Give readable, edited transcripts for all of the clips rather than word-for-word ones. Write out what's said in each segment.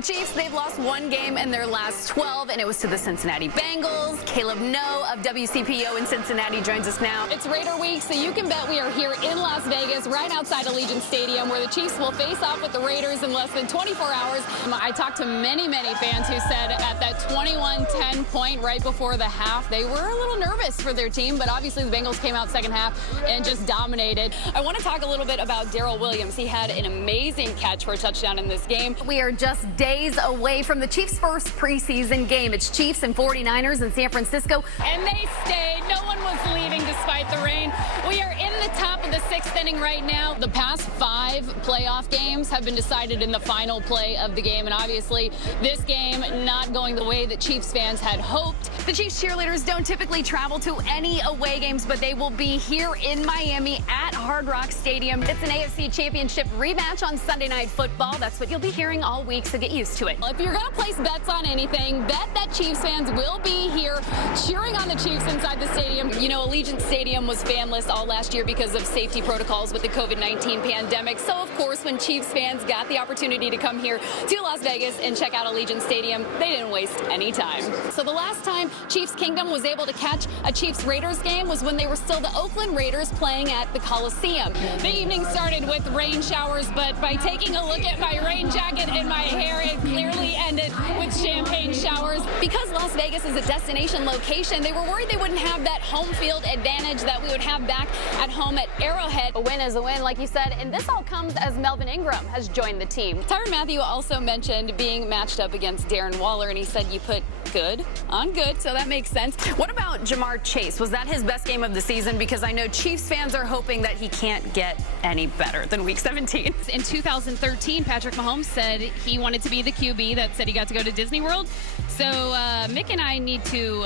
The Chiefs, they've lost one game in their last 12, and it was to the Cincinnati Bengals. Caleb No of WCPO in Cincinnati joins us now. It's Raider week, so you can bet we are here in Las Vegas, right outside Allegiant Stadium, where the Chiefs will face off with the Raiders in less than 24 hours. I talked to many fans who said at that 21-10 point right before the half, they were a little nervous for their team, but obviously the Bengals came out second half and just dominated. I want to talk a little bit about Darrell Williams. He had an amazing catch for a touchdown in this game. We are just days away from the Chiefs' first preseason game. It's Chiefs and 49ers in San Francisco. And they stayed. No one was leaving despite the rain. We are in the top of the sixth inning right now. The past 5 playoff games have been decided in the final play of the game. And obviously, this game not going the way that Chiefs fans had hoped. The Chiefs cheerleaders don't typically travel to any away games, but they will be here in Miami at Hard Rock Stadium. It's an AFC Championship rematch on Sunday Night Football. That's what you'll be hearing all week, so get used to it. If you're going to place bets on anything, bet that Chiefs fans will be here cheering on the Chiefs inside the stadium. You know, Allegiant Stadium was fanless all last year because of safety protocols with the COVID-19 pandemic. So, of course, when Chiefs fans got the opportunity to come here to Las Vegas and check out Allegiant Stadium, they didn't waste any time. So the last time Chiefs Kingdom was able to catch a Chiefs-Raiders game was when they were still the Oakland Raiders playing at the Coliseum. The evening started with rain showers, but by taking a look at my rain jacket and my hair, it clearly ended with champagne showers. Because Las Vegas is a destination location, they were worried they wouldn't have that home field advantage that we would have back at home at Arrowhead. A win is a win, like you said, and this all comes as Melvin Ingram has joined the team. Tyrann Mathieu also mentioned being matched up against Darren Waller, and he said you put good on good, so that makes sense. What about Jamar Chase? Was that his best game of the season? Because I know Chiefs fans are hoping that he can't get any better than Week 17. In 2013, Patrick Mahomes said he wanted to be the QB that said he got to go to Disney World. So Mick and I need to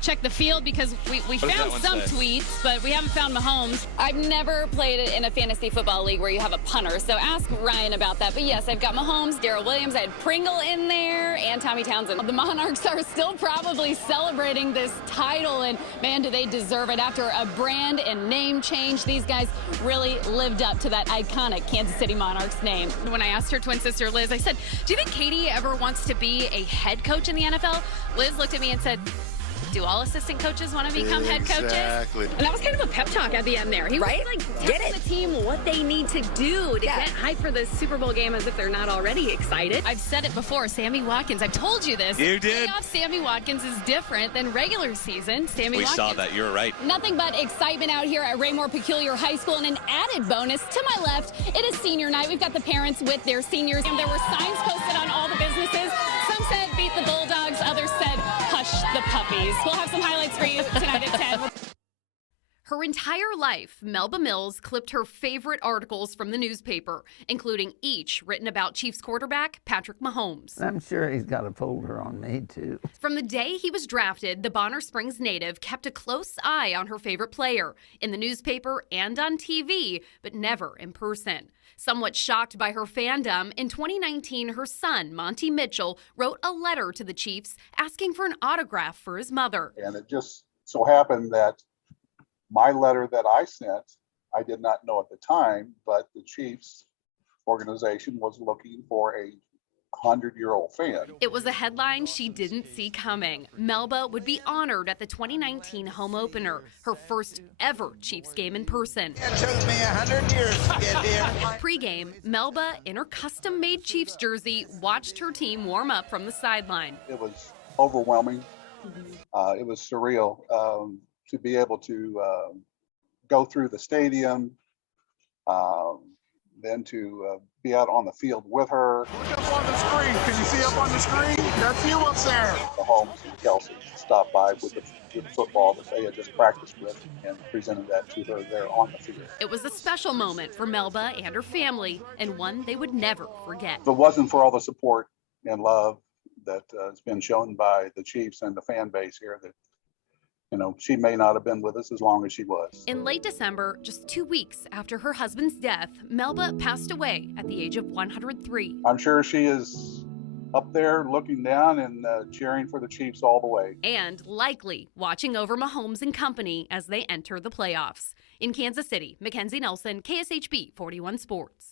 check the field because we found some tweets, but we haven't found Mahomes. I've never played it in a fantasy football league where you have a punter, so ask Ryan about that. But yes, I've got Mahomes, Darrell Williams, I had Pringle in there, and Tommy Townsend. The Monarchs are still probably celebrating this title, and man, do they deserve it. After a brand and name change, these guys really lived up to that iconic Kansas City Monarchs name. When I asked her twin sister Liz, I said, do you think Katie ever wants to be a head coach in the NFL? Liz looked at me and said, do all assistant coaches want to become head coaches? Exactly. And that was kind of a pep talk at the end there. He was like telling the team what they need to do to get hyped for this Super Bowl game as if they're not already excited. I've said it before, Sammy Watkins. I've told you this. You did. Playoff Sammy Watkins is different than regular season Sammy Watkins. We saw that. You're right. Nothing but excitement out here at Raymore Peculiar High School. And an added bonus, to my left, it is senior night. We've got the parents with their seniors. And there were signs posted on all the businesses. Some said, beat the Bulldogs. Others said, hush the puppies. We'll have some highlights for you tonight at 10. Her entire life, Melba Mills clipped her favorite articles from the newspaper, including each written about Chiefs quarterback Patrick Mahomes. I'm sure he's got a folder on me, too. From the day he was drafted, the Bonner Springs native kept a close eye on her favorite player, in the newspaper and on TV, but never in person. Somewhat shocked by her fandom, in 2019, her son, Monty Mitchell, wrote a letter to the Chiefs asking for an autograph for his mother. And it just so happened that my letter that I sent, I did not know at the time, but the Chiefs organization was looking for a 100-year-old fan. It was a headline she didn't see coming. Melba would be honored at the 2019 home opener, her first ever Chiefs game in person. It took me 100 years to get here. Pre-game, Melba, in her custom-made Chiefs jersey, watched her team warm up from the sideline. It was overwhelming. It was surreal to be able to go through the stadium, then to be out on the field with her. Look up on the screen. Can you see up on the screen? That's you up there. The Holmes and Kelsey stopped by with the football that they had just practiced with and presented that to her there on the field. It was a special moment for Melba and her family, and one they would never forget. If it wasn't for all the support and love that has been shown by the Chiefs and the fan base here, that she may not have been with us as long as she was. In late December, just 2 weeks after her husband's death, Melba passed away at the age of 103. I'm sure she is up there looking down and cheering for the Chiefs all the way. And likely watching over Mahomes and company as they enter the playoffs. In Kansas City, McKenzie Nelson, KSHB 41 Sports.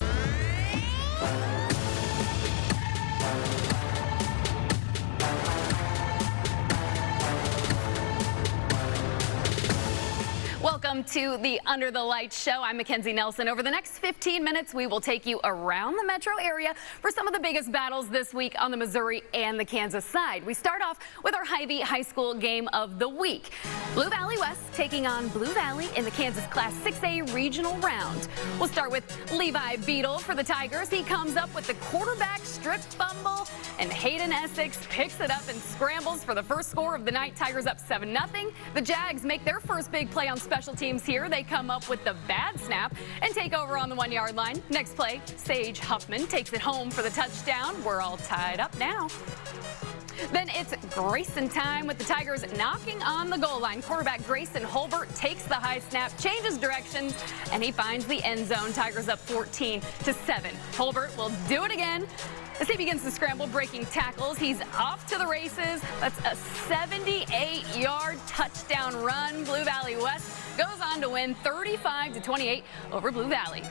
Welcome to the Under the Lights show. I'm McKenzie Nelson. Over the next 15 minutes, we will take you around the metro area for some of the biggest battles this week on the Missouri and the Kansas side. We start off with our Hy-Vee High School game of the week. Blue Valley West taking on Blue Valley in the Kansas Class 6A regional round. We'll start with Levi Beadle for the Tigers. He comes up with the quarterback strip fumble, and Hayden Essex picks it up and scrambles for the first score of the night. Tigers up 7-0. The Jags make their first big play on special teams here. They come up with the bad snap and take over on the 1-yard line. Next play, Sage Huffman takes it home for the touchdown. We're all tied up now. Then it's Grayson time with the Tigers knocking on the goal line. Quarterback Grayson Holbert takes the high snap, changes directions, and he finds the end zone. Tigers up 14-7. Holbert will do it again as he begins to scramble, breaking tackles. He's off to the races. That's a 78-yard touchdown run. Blue Valley West goes on to win 35-28 over Blue Valley.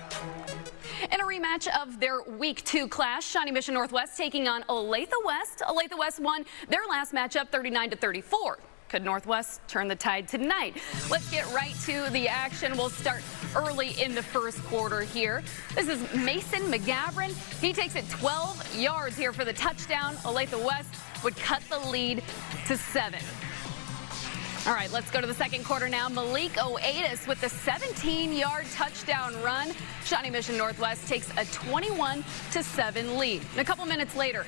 In a rematch of their Week 2 clash, Shawnee Mission Northwest taking on Olathe West. Olathe West won their last matchup 39-34. Could Northwest turn the tide tonight? Let's get right to the action. We'll start early in the first quarter here. This is Mason McGavran. He takes it 12 yards here for the touchdown. Olathe West would cut the lead to 7. All right, let's go to the second quarter now. Malik Oatis with the 17-yard touchdown run. Shawnee Mission Northwest takes a 21-7 lead. And a couple minutes later,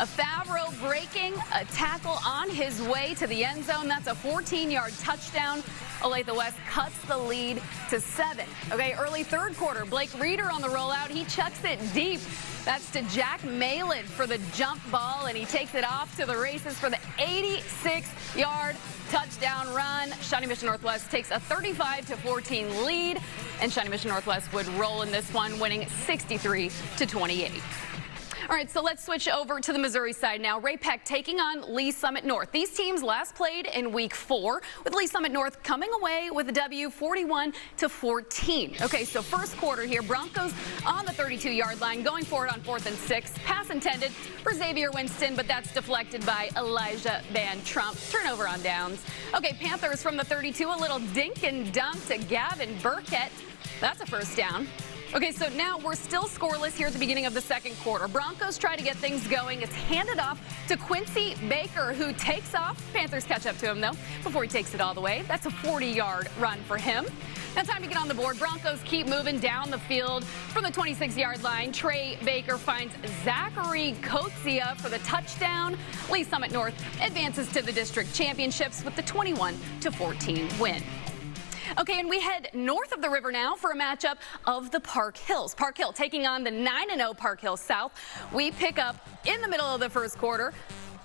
a Favreau breaking a tackle on his way to the end zone. That's a 14-yard touchdown. Olathe West cuts the lead to 7. Okay, early third quarter, Blake Reeder on the rollout. He chucks it deep. That's to Jack Malin for the jump ball, and he takes it off to the races for the 86-yard touchdown run. Shawnee Mission Northwest takes a 35-14 lead, and Shawnee Mission Northwest would roll in this one, winning 63-28. All right, so let's switch over to the Missouri side now. Ray Peck taking on Lee Summit North. These teams last played in Week 4, with Lee Summit North coming away with a W 41-14. Okay, so first quarter here, Broncos on the 32-yard line, going for it on 4th and 6. Pass intended for Xavier Winston, but that's deflected by Elijah Van Trump. Turnover on downs. Okay, Panthers from the 32, a little dink and dunk to Gavin Burkett. That's a first down. Okay, so now we're still scoreless here at the beginning of the second quarter. Broncos try to get things going. It's handed off to Quincy Baker, who takes off. Panthers catch up to him, though, before he takes it all the way. That's a 40-yard run for him. Now time to get on the board. Broncos keep moving down the field from the 26-yard line. Trey Baker finds Zachary Coetzee for the touchdown. Lee Summit North advances to the district championships with the 21-14 win. Okay, and we head north of the river now for a matchup of the Park Hills. Park Hill taking on the 9-0 Park Hill South. We pick up in the middle of the first quarter.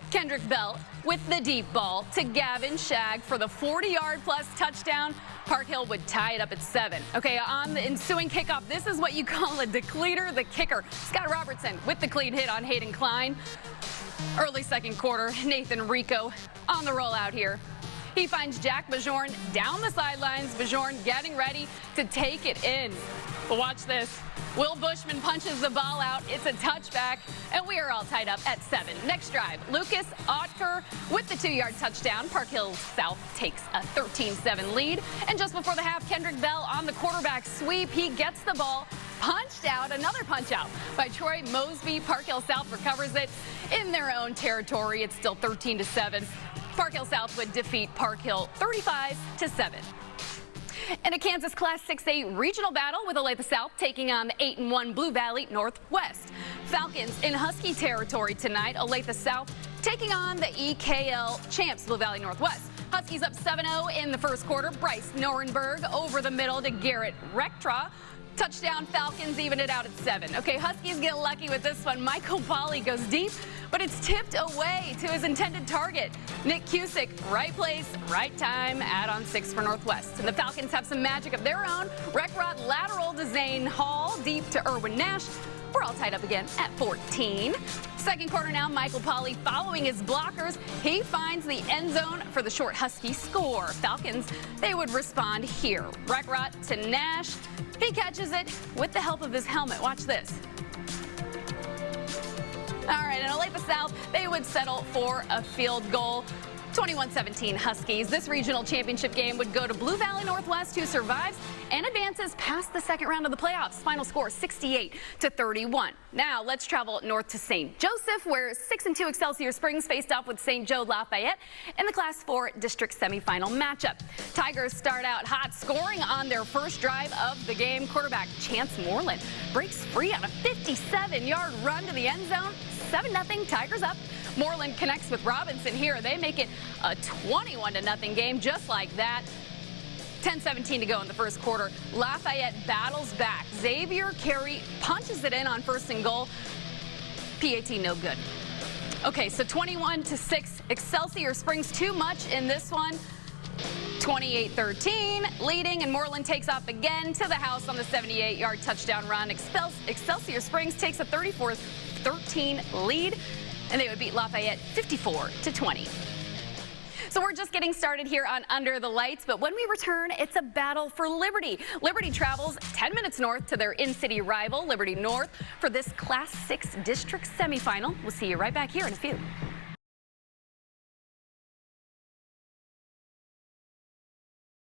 Kendrick Bell with the deep ball to Gavin Shag for the 40-yard plus touchdown. Park Hill would tie it up at 7. Okay, on the ensuing kickoff, this is what you call a decleater, the kicker. Scott Robertson with the clean hit on Hayden Klein. Early second quarter, Nathan Rico on the rollout here. He finds Jack Bajorn down the sidelines. Bajorn getting ready to take it in. But watch this. Will Bushman punches the ball out. It's a touchback, and we are all tied up at 7. Next drive, Lucas Otker with the 2-yard touchdown. Park Hill South takes a 13-7 lead. And just before the half, Kendrick Bell on the quarterback sweep. He gets the ball punched out. Another punch out by Troy Mosby. Park Hill South recovers it in their own territory. It's still 13-7. Park Hill South would defeat Park Hill 35-7. In a Kansas Class 6A regional battle with Olathe South taking on the 8-1 Blue Valley Northwest. Falcons in Husky territory tonight. Olathe South taking on the EKL champs Blue Valley Northwest. Huskies up 7-0 in the first quarter. Bryce Norenberg over the middle to Garrett Rectra. Touchdown Falcons even it out at 7. Okay, Huskies get lucky with this one. Michael Polly goes deep, but it's tipped away to his intended target. Nick Cusick, right place, right time, add-on 6 for Northwest. And the Falcons have some magic of their own. Recrod lateral to Zane Hall, deep to Erwin Nash. We're all tied up again at 14. Second quarter now, Michael Polly following his blockers. He finds the end zone for the short Husky score. Falcons, they would respond here. Recrod to Nash. He catches it with the help of his helmet. Watch this. All right, and Olathe South, they would settle for a field goal. 21-17 Huskies. This regional championship game would go to Blue Valley Northwest, who survives and advances past the second round of the playoffs. Final score 68-31. Now let's travel north to St. Joseph, where 6-2 Excelsior Springs faced off with St. Joe Lafayette in the Class 4 district semifinal matchup. Tigers start out hot, scoring on their first drive of the game. Quarterback Chance Moreland breaks free on a 57-yard run to the end zone. 7-0 Tigers up. Moreland connects with Robinson here. They make it a 21-0 game just like that. 10-17 to go in the first quarter. Lafayette battles back. Xavier Carey punches it in on 1st and goal. PAT no good. Okay, so 21-6. Excelsior Springs too much in this one. 28-13 leading, and Moreland takes off again to the house on the 78-yard touchdown run. Excelsior Springs takes a 34-13 lead, and they would beat Lafayette 54-20. So we're just getting started here on Under the Lights, but when we return, it's a battle for Liberty. Liberty travels 10 minutes north to their in-city rival, Liberty North, for this Class 6 district semifinal. We'll see you right back here in a few.